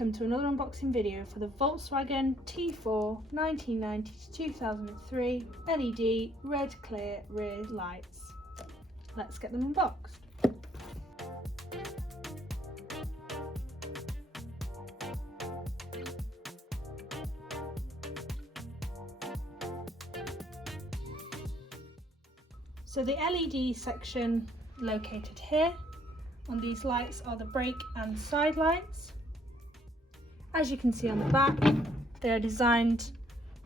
welcome to another unboxing video for the Volkswagen T4 1990 to 2003 LED red clear rear lights. Let's get them unboxed. So the LED section located here on these lights are the brake and side lights. As you can see on the back, they are designed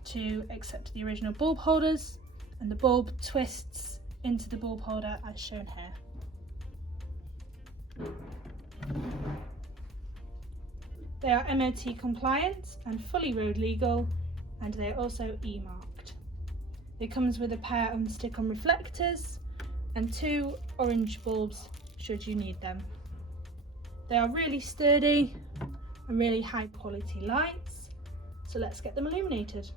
to accept the original bulb holders, and the bulb twists into the bulb holder as shown here. They are MOT compliant and fully road legal, and they are also E-marked. It comes with a pair of stick-on reflectors and 2 orange bulbs should you need them. They are really sturdy and really high quality lights, so let's get them illuminated.